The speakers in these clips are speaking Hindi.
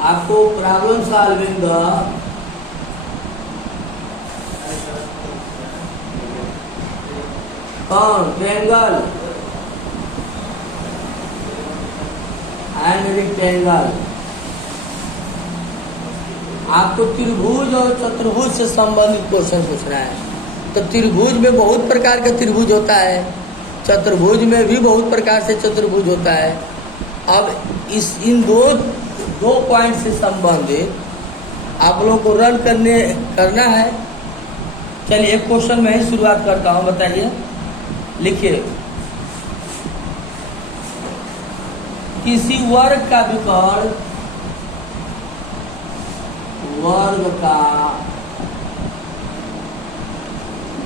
आपको प्रॉब्लम सॉल्विंग द कौन ट्रायंगल एंड रेक्टेंगल। आपको त्रिभुज और चतुर्भुज से संबंधित क्वेश्चन पूछना है। तो त्रिभुज में बहुत प्रकार का त्रिभुज होता है, चतुर्भुज में भी बहुत प्रकार से चतुर्भुज होता है। अब इन दो पॉइंट से संबंधित आप लोगों को रन करना है। चलिए एक क्वेश्चन में ही शुरुआत करता हूं, बताइए, लिखिए। किसी वर्ग का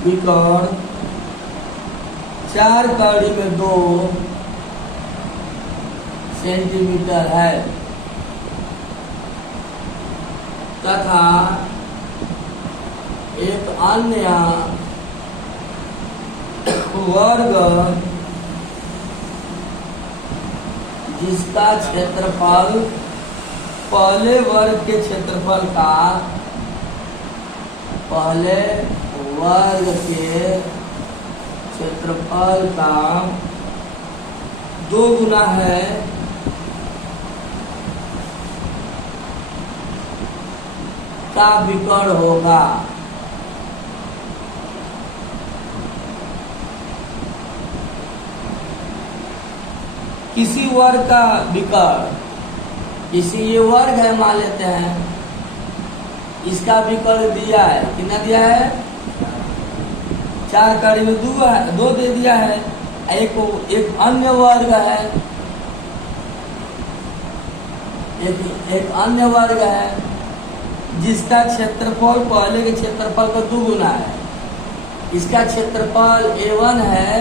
विकर्ण चार कड़ी में 2 सेंटीमीटर है तथा एक अन्य वर्ग जिसका क्षेत्रफल पहले वर्ग के क्षेत्रफल का पहले वर्ग के क्षेत्रफल का 2 गुना है का विकर्ण होगा। किसी वर्ग का विकर्ण, किसी ये वर्ग है मान लेते हैं, इसका विकर्ण दिया है, कितना दिया है? 4 कड़ी में 2 दे दिया है। एक अन्य वर्ग है, एक अन्य वर्ग है जिसका क्षेत्रफल पहले के क्षेत्रफल का 2 गुना है। इसका क्षेत्रफल A1 है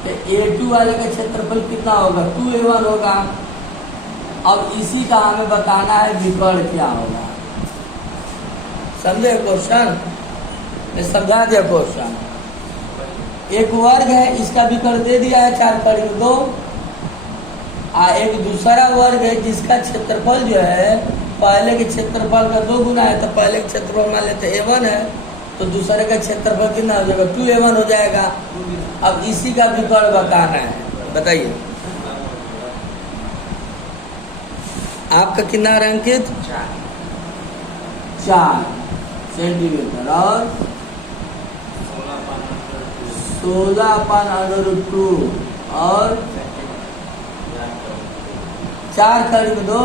तो A2 वाले का क्षेत्रफल कितना होगा? 2A1 होगा। अब इसी का हमें बताना है विकर्ण क्या होगा। समझे क्वेश्चन? समझा दिया क्वेश्चन। एक वर्ग है, इसका विकर्ण दे दिया है 4 कड़ी में 2। एक दूसरा वर्ग है जिसका क्षेत्रफल जो है पहले के क्षेत्रफल का 2 गुना है। तो पहले के क्षेत्रफल मान लेते A1 है तो दूसरे का क्षेत्रफल कितना हो जाएगा? 2A1 हो जाएगा। अब इसी का विकर्ण बताना है, बताइए। आपका कितना है अंकित? 4 सेंटीमीटर और 16/√2 और 4 कड़ी में 2,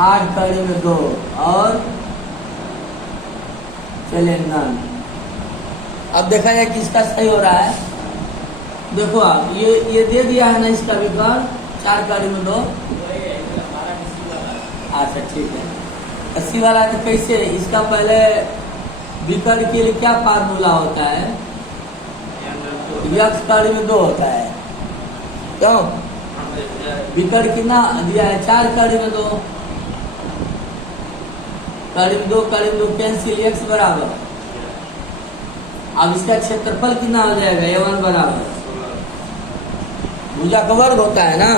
8 कड़ी में 2 और चलिए नन। अब देखा जाए किसका सही हो रहा है। देखो आप ये दे दिया है ना इसका विकर्ण 4 कड़ी में 2। अच्छा ठीक है। 80 वाला तो कैसे? इसका पहले विकर्ण के लिए क्या फार्मूला होता है? x कड़ी में 2 होता है। क्यों? विकर्ण कितना दिया है? 4 कड़ी में 2, कड़ी में 2 कड़ी में 2 कैंसिल, x बराबर। अब इसका क्षेत्रफल कितना हो जाएगा? A1 बराबर भुजा का वर्ग होता है ना,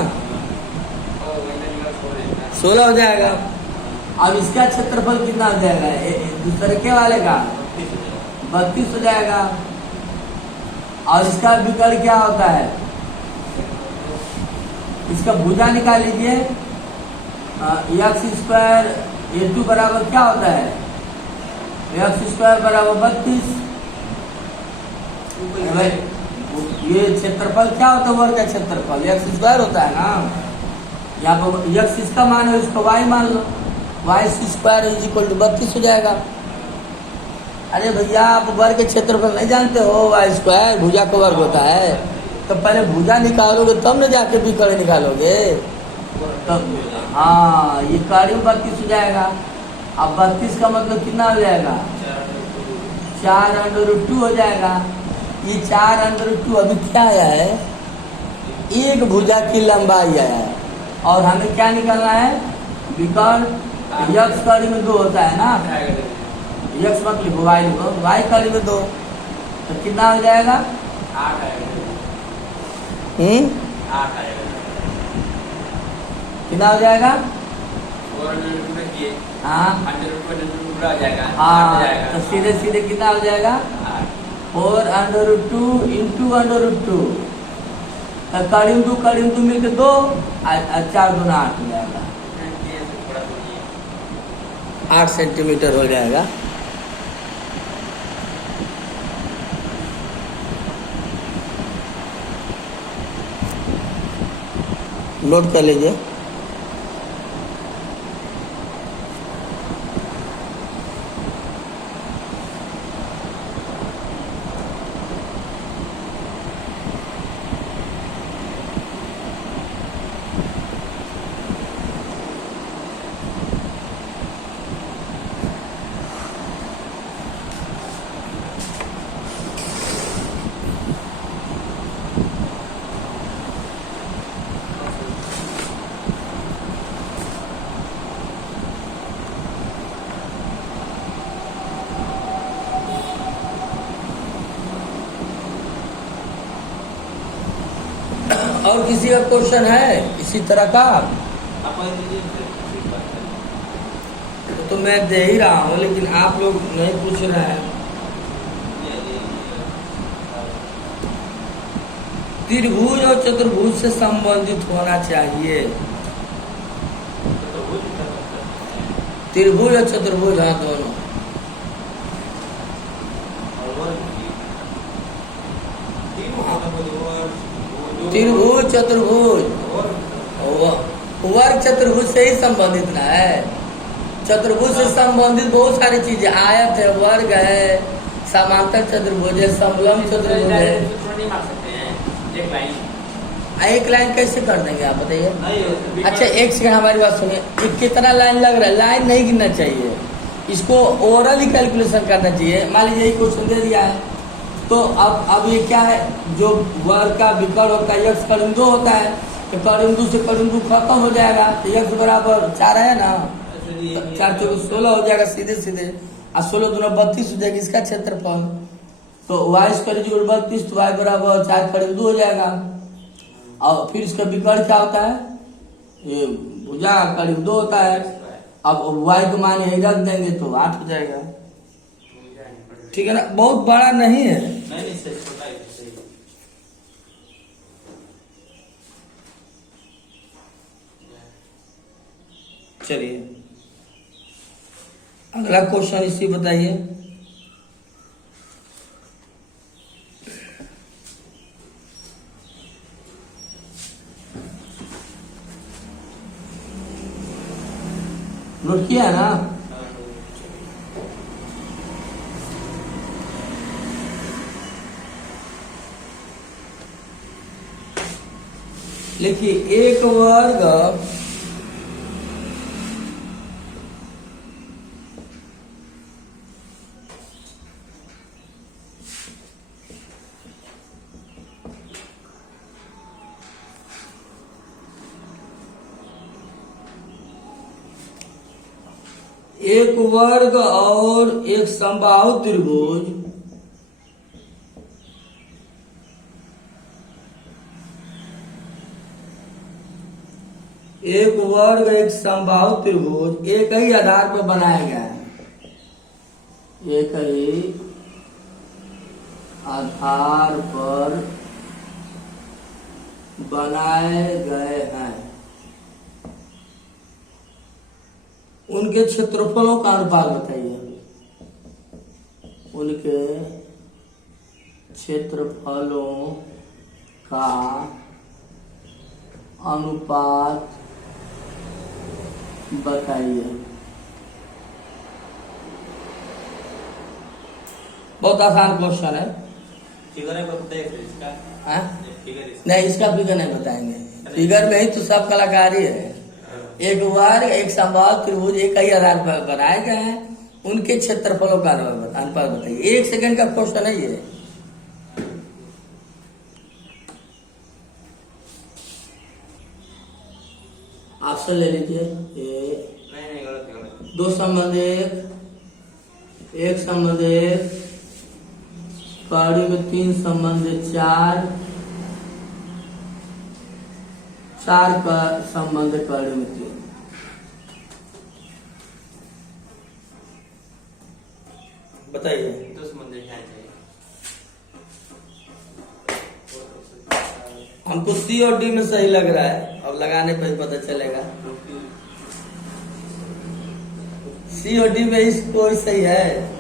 16 हो जाएगा। अब इसका क्षेत्रफल कितना हो जाएगा? दूसरे के वाले का 32 हो जाएगा। और इसका विकर्ण क्या होता है? इसका भुजा निकाल लीजिए। x² A2 बराबर क्या होता है? x² बराबर 32। ये क्षेत्रफल क्या होता है? वर्ग का क्षेत्रफल x² होता है ना। यहाँ पर x इसका मान है, इसको y मान लो। y² = 32 हो जाएगा। अरे भैया आप वर्ग के क्षेत्रफल नहीं जानते हो? y² भुजा का वर्ग होता है। तो पहले भुजा निकालोगे तब न जाके विकर्ण निकालोगे। तो हाँ, ये कड़ी में 32 हो जाएगा। अब 32 का मतलब कितना हो जाएगा? 4√2 हो जाएगा। ये 4√2 अभी क्या आया है? एक भुजा की लंबाई आया है। और हमें क्या निकालना है? विकर्ण। x कड़ी में 2 होता है ना, x मत लिखो, y लिखो। y कड़ी में 2 तो कितना हो जाएगा? 8 आएगा। 8 आएगा। कितना हो जाएगा? हाँ पूरा हो जाएगा, हाँ, तो सीधे सीधे कितना हो जाएगा? 4√2 इंटू √2, कड़ी दो मिलकर 2 और 4 दूना 8 हो जाएगा, 8 सेंटीमीटर हो जाएगा। नोट कर लीजिए। और किसी का क्वेश्चन है इसी तरह का? तो मैं दे ही रहा हूँ, लेकिन आप लोग नहीं पूछ रहे हैं। त्रिभुज और चतुर्भुज से संबंधित होना चाहिए। त्रिभुज और चतुर्भुज, हाँ दोनों। त्रिभुज चतुर्भुज, वर्ग चतुर्भुज से ही संबंधित ना है। चतुर्भुज से संबंधित बहुत सारी चीजें, आयत है, वर्ग है, समांतर चतुर्भुज है, समलंब चतुर्भुज है। एक लाइन कैसे कर देंगे आप बताइए? अच्छा एक सेकंड हमारी बात सुनिए, कितना लाइन लग रहा है? लाइन नहीं गिनना चाहिए, इसको ओरली कैलकुलेशन करना चाहिए। मान लीजिए ये क्वेश्चन दे दिया है, तो अब ये क्या है, जो वर्ग का विकर्ण होता है यक्ष कड़िंदु होता है, तो कड़िंदु से कड़िंदु खत्म हो जाएगा, तो यक्ष बराबर 4 है ना, 4 4 16 हो जाएगा सीधे सीधे, और 16 दूना 32 हो जाएगा इसका क्षेत्रफल। तो वाई स्क्वायर 32, तो वाई बराबर 4 कड़िंदु हो जाएगा। और फिर इसका विकर्ण क्या होता है, ये भुजा कड़िंदु होता है। अब वाई को मान यही रख देंगे तो 8 हो जाएगा, ठीक है ना? बहुत बड़ा नहीं है। नहीं सर, छोटा है, सही। चलिए अगला क्वेश्चन इसी बताइए। नोट किया ना? देखिए एक वर्ग और एक समबाहु त्रिभुज एक वर्ग एक समबाहु त्रिभुज एक ही आधार पर बनाया गया है, एक ही आधार पर बनाए गए हैं। उनके क्षेत्रफलों का अनुपात बताइए। उनके क्षेत्रफलों का अनुपात बताइए। बहुत आसान क्वेश्चन है। फिगर है बताइए इसका? नहीं इसका फिगर नहीं बताएंगे, फिगर में ही तो सब कलाकारी है। एक वर्ग एक समबाहु त्रिभुज एक ही आधार पर बनाए गए हैं, उनके क्षेत्रफलों का अनुपात बताइए। 1 सेकंड का क्वेश्चन है ये। ऑप्शन ले लीजिए। दो संबंध एक संबंध कड़ी में 3 संबंध 4 का संबंध कड़ी में 3। बताइए। तो समुद्र क्या चाहिए? हमको सी और डी में सही लग रहा है, अब लगाने पर ही पता चलेगा। सी और डी में इसको सही है।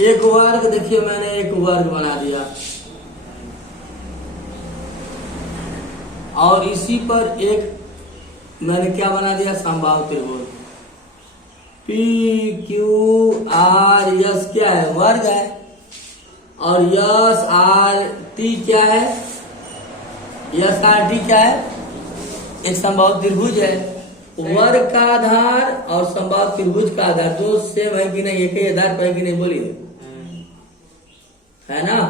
एक वर्ग, देखिए मैंने एक वर्ग बना दिया और इसी पर एक मैंने क्या बना दिया, समबाहु त्रिभुज। पी क्यू आर यस क्या है, वर्ग है, और यस आर टी क्या है, यस आर टी क्या है, एक समबाहु त्रिभुज है। वर्ग का आधार और समबाहु त्रिभुज का आधार दो सेम है कि नहीं, एक ही आधार पर है कि नहीं, बोलिए, है ना।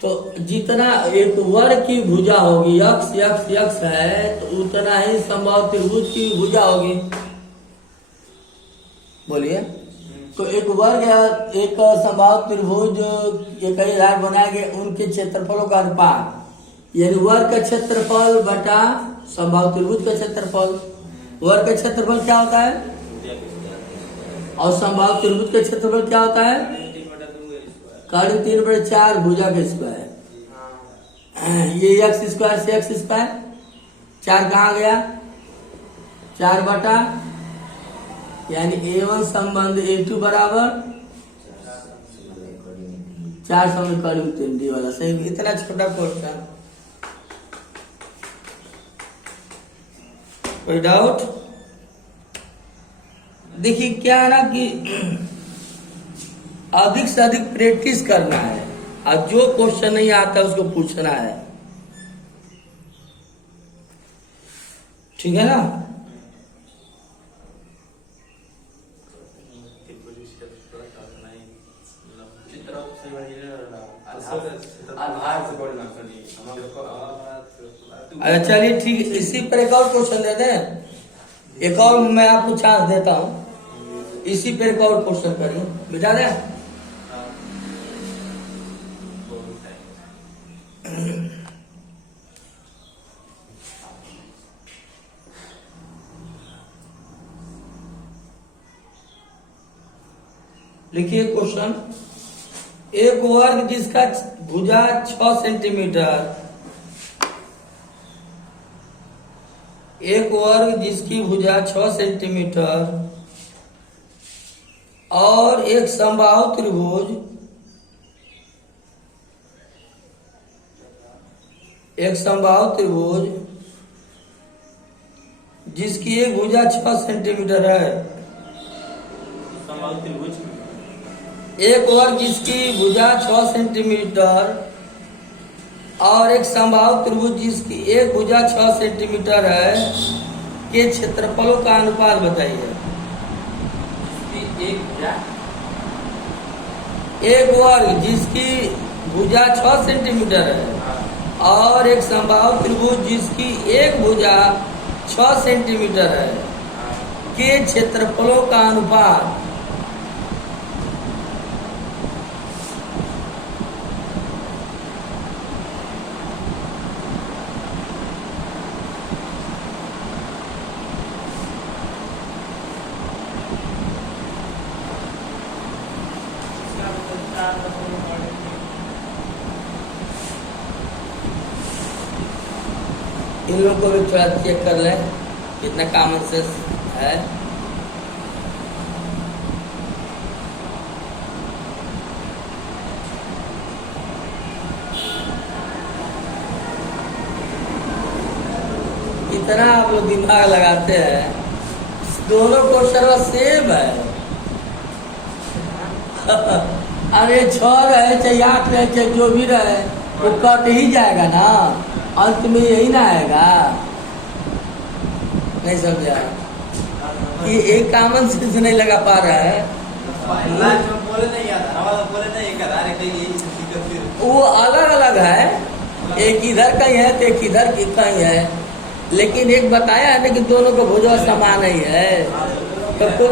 तो जितना एक वर्ग की भुजा होगी, यक्स यक्स यक्स है, तो उतना ही समबाहु त्रिभुज की भुजा होगी, बोलिए। तो एक वर्ग या एक समबाहु त्रिभुज एक ही आधार बनाएंगे, उनके क्षेत्रफलों का अनुपात, यानी वर्ग का क्षेत्रफल बटा समबाहु त्रिभुज का क्षेत्रफल। वर्ग का क्षेत्रफल क्या होता है और समबाहु त्रिभुज का क्षेत्रफल क्या होता है, कर्ण 3/4 भुजा के स्क्वायर। ये एक्स स्क्वायर से एक्स स्क्वायर, 4 कहाँ गया, 4 बटा, यानी A1 संबंध A2 बराबर 4 समीकरण 3D वाला सही। इतना छोटा क्वेश्चन, कोई डाउट? देखिए क्या है ना कि अधिक से अधिक प्रैक्टिस करना है, और जो क्वेश्चन नहीं आता उसको पूछना है, ठीक है ना। अच्छा चलिए ठीक, इसी पर एक और क्वेश्चन दे दें, एक और मैं आपको चांस देता हूँ, इसी पर एक और क्वेश्चन करिए, बिठा दें। लिखिए क्वेश्चन, एक वर्ग जिसका भुजा 6 सेंटीमीटर, एक वर्ग जिसकी भुजा 6 सेंटीमीटर और एक समबाहु त्रिभुज, एक समबाहु त्रिभुज जिसकी एक भुजा 6 सेंटीमीटर है, समबाहु त्रिभुज, एक वर्ग जिसकी भुजा 6 सेंटीमीटर और एक समबाहु त्रिभुज जिसकी एक भुजा 6 सेंटीमीटर है के क्षेत्रफलों का अनुपात बताइए। एक वर्ग जिसकी भुजा 6 सेंटीमीटर है और एक समबाहु त्रिभुज जिसकी एक भुजा 6 सेंटीमीटर है के क्षेत्रफलों का अनुपात। इन लोगों को भी थोड़ा चेक कर लें कितना कॉमन सेंस है। इतना आप लोग दिमाग लगाते हैं, दोनों क्वेश्चन सेम है। अरे 6 रहे चाहे 8 रहे चाहे जो भी रहे, वो कट ही जाएगा ना, अंत में यही ना आएगा। नहीं समझा कि एक कॉमन सेंस नहीं लगा पा रहा है, वो अलग अलग है, एक इधर कहीं है तो एक इधर की कहीं है, लेकिन एक बताया है ना कि दोनों को भुजा समान ही है। तो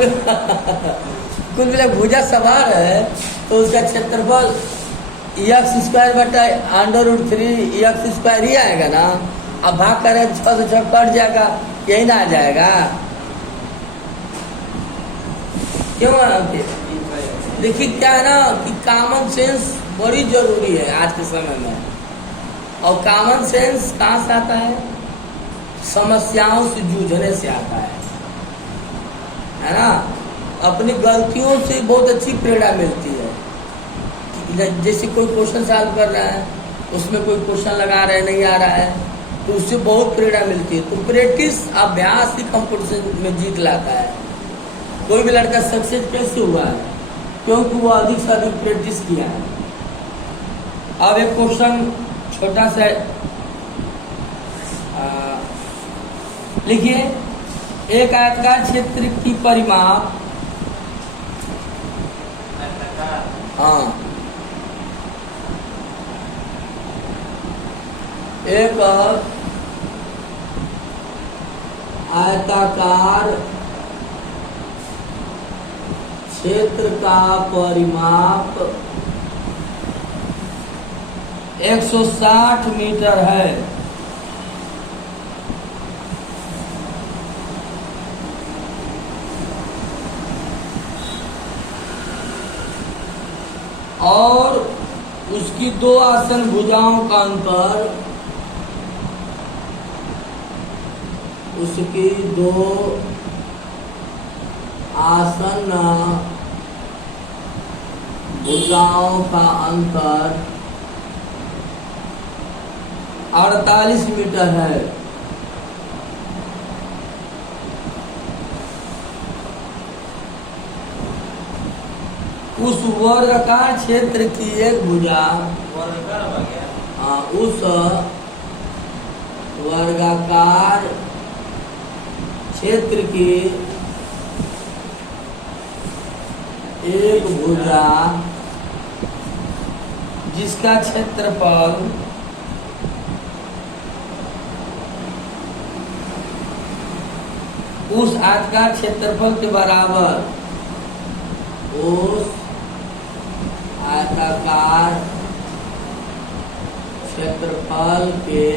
कुल मिला भुजा समान है तो उसका क्षेत्रफल x² बटा √3 x² ही आएगा ना। अब भाग करें 6 से 6 कट जाएगा यही ना आ जाएगा? क्यों अंकित? देखिए क्या है ना कि कॉमन सेंस बड़ी जरूरी है आज के समय में। और कॉमन सेंस कहाँ से आता है? समस्याओं से जूझने से आता है ना? अपनी गलतियों से बहुत अच्छी प्रेरणा मिलती है। जैसे कोई क्वेश्चन सॉल्व कर रहा है, उसमें कोई क्वेश्चन लगा रहे नहीं आ रहा है, तो उससे बहुत प्रेरणा मिलती है। तो प्रैक्टिस, अभ्यास ही कंपटीशन में जीत लाता है। कोई भी लड़का सक्सेस कैसे हुआ है? क्योंकि वो अधिक से अधिक प्रैक्टिस किया है। अब एक क्वेश्चन छोटा सा लिखिए, एक आयताकार क्षेत्र की परिमाप, हाँ, एक आयताकार क्षेत्र का परिमाप 160 मीटर है। और उसकी दो आसन भुजाओं का अंतर, उसकी दो आसन भुजाओं का अंतर 48 मीटर है। उस वर्गाकार क्षेत्र की एक भुजा, उस वर्गाकार क्षेत्र की एक भुजा जिसका क्षेत्रफल उस आयताकार क्षेत्रफल के बराबर, उस आयताकार क्षेत्रफल के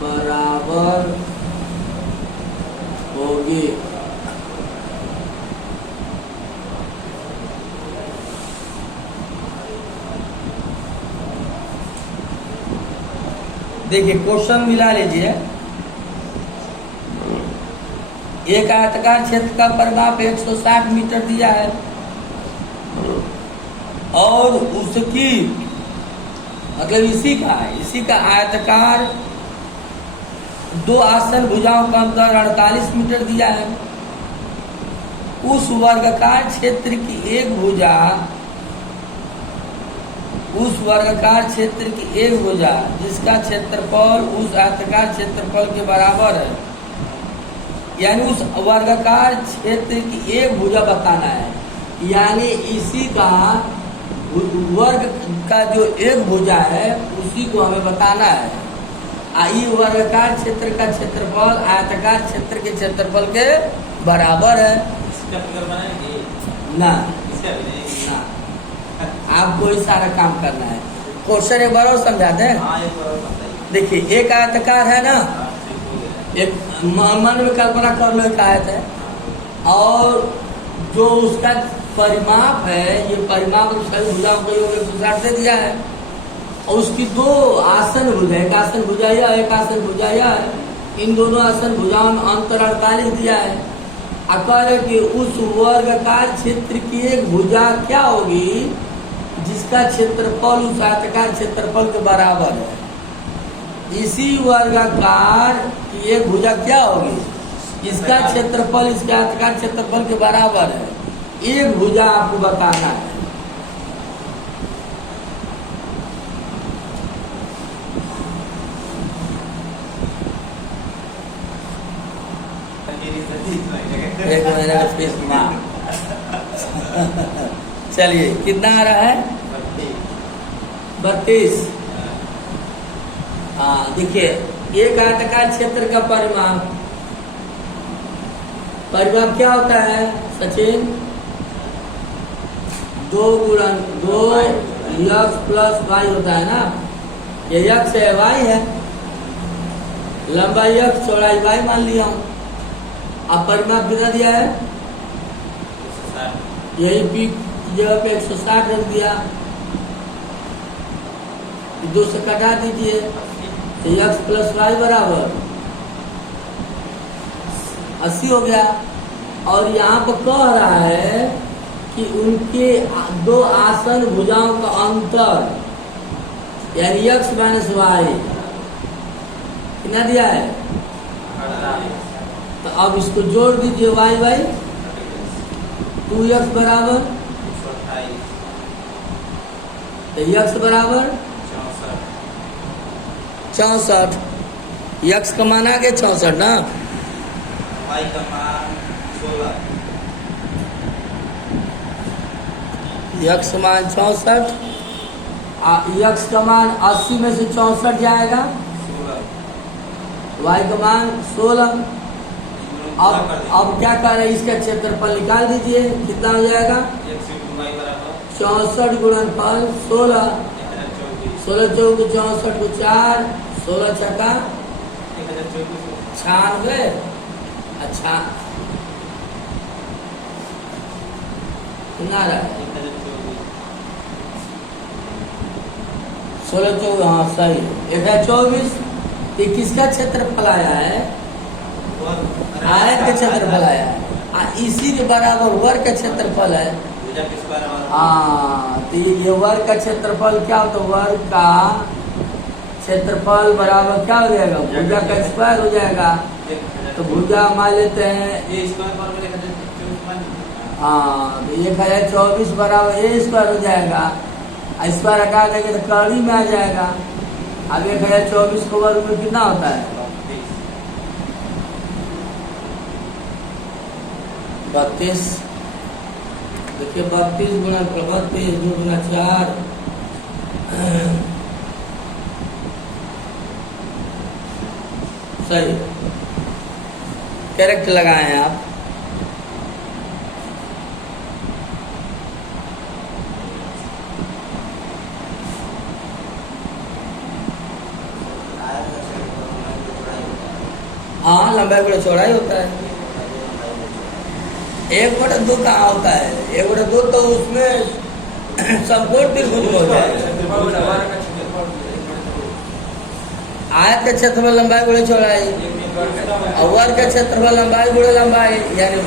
बराबर होगी। देखिए क्वेश्चन मिला लीजिए। एक आयताकार क्षेत्र का परिमाप 160 मीटर दिया है और उसकी मतलब इसी का आयताकार दो आसन भुजाओं का अंतर 48 मीटर दिया है। उस वर्गाकार क्षेत्र की एक भुजा, उस वर्गाकार क्षेत्र की एक भुजा जिसका क्षेत्रफल उस आयताकार क्षेत्रफल के बराबर है, यानी उस वर्गाकार क्षेत्र की एक भुजा बताना है। यानी इसी का वर्ग का जो एक भुजा है उसी को हमें बताना है। आई वर्गाकार क्षेत्र का क्षेत्रफल आयताकार क्षेत्र के क्षेत्रफल के बराबर है। इसका फिगर बनाएंगे ना? इसका भी नहीं ना, आपको ही सारा काम करना है। क्वेश्चन एक बार और समझा दें। हाँ, एक बार बताइए। देखिए एक आयताकार है ना, एक मन में कल्पना कर लो एक आयत है और जो उसका परिमाप है, ये परिमाप सभी भुजाओं को योग 160 दे दिया है और उसकी दो आसन भुजा, एक आसन भुजा यह, एक आसन भुजा यह है। इन दोनों आसन भुजाओं में अंतर 48 दिया है। कह रहे कि उस वर्गाकार क्षेत्र की एक भुजा क्या होगी जिसका क्षेत्रफल उस आयताकार क्षेत्रफल के बराबर है। इसी वर्गाकार की एक भुजा क्या होगी, इसका क्षेत्रफल इसके आयताकार क्षेत्रफल के बराबर है। एक भुजा आपको बताना है। एक महीने का फीस मार। चलिए कितना आ रहा है? 32। हाँ देखिए, एक आयताकार क्षेत्र का परिमाप क्या होता है सचिन? 2 गुणन 2 x प्लस y होता है ना। ये x है, y है, लंबाई x चौड़ाई y मान लिया हूँ। अब परिमाप कितना दिया है? 160 यही p की जगह पे 160 रख दिया। 2 से कटा दीजिए तो x प्लस वाई बराबर 80 हो गया। और यहाँ पर कह रहा है कि उनके दो आसन भुजाओं का अंतर यानी x माइनस वाई कितना दिया है? 48 तो अब इसको जोड़ दीजिए वाई वाई 2x बराबर 128 तो x बराबर 64। x का मान आ गया 64 ना। y का मान 16 x मान 64 x का मान 80 में से 64 जाएगा 16 y का मान 16। अब क्या कर रहे हैं? इसका क्षेत्रफल निकाल दीजिए कितना हो जाएगा? 64 गुणनफल 16 16 चौक 64 को 4 16 छक्का 96। अच्छा कितना रहा है? 16 चौक हाँ सही 1024। ये किसका क्षेत्रफल आया है? आयत का क्षेत्रफल आया है। इसी के बराबर वर्ग का क्षेत्रफल है। हाँ तो ये वर्ग का क्षेत्रफल क्या होता है? वर्ग का क्षेत्रफल बराबर क्या हो जाएगा? भुजा का स्क्वायर हो जाएगा। तो भुजा मान लेते हैं हाँ तो 1024 बराबर ए स्क्वायर हो जाएगा। स्क्वायर हटा देंगे तो कड़ी में आ जाएगा। अब 1024 को वर्ग में कितना होता है? 32। देखिए 32 गुना 32 2 गुना 4 सही कैरेक्टर लगाए हैं आप। हाँ लंबाई गुणा चौड़ाई होता है। 1/2 कहाँ होता है? 1/2 तो उसमें समकोण त्रिभुज में हो जाएगा। आयत का क्षेत्रफल लंबाई गुणा चौड़ाई और वर्ग का क्षेत्रफल लंबाई गुणा लंबाई यानी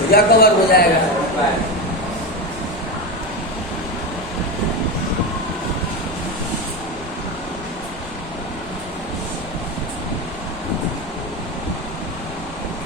भुजा का वर्ग हो जाएगा।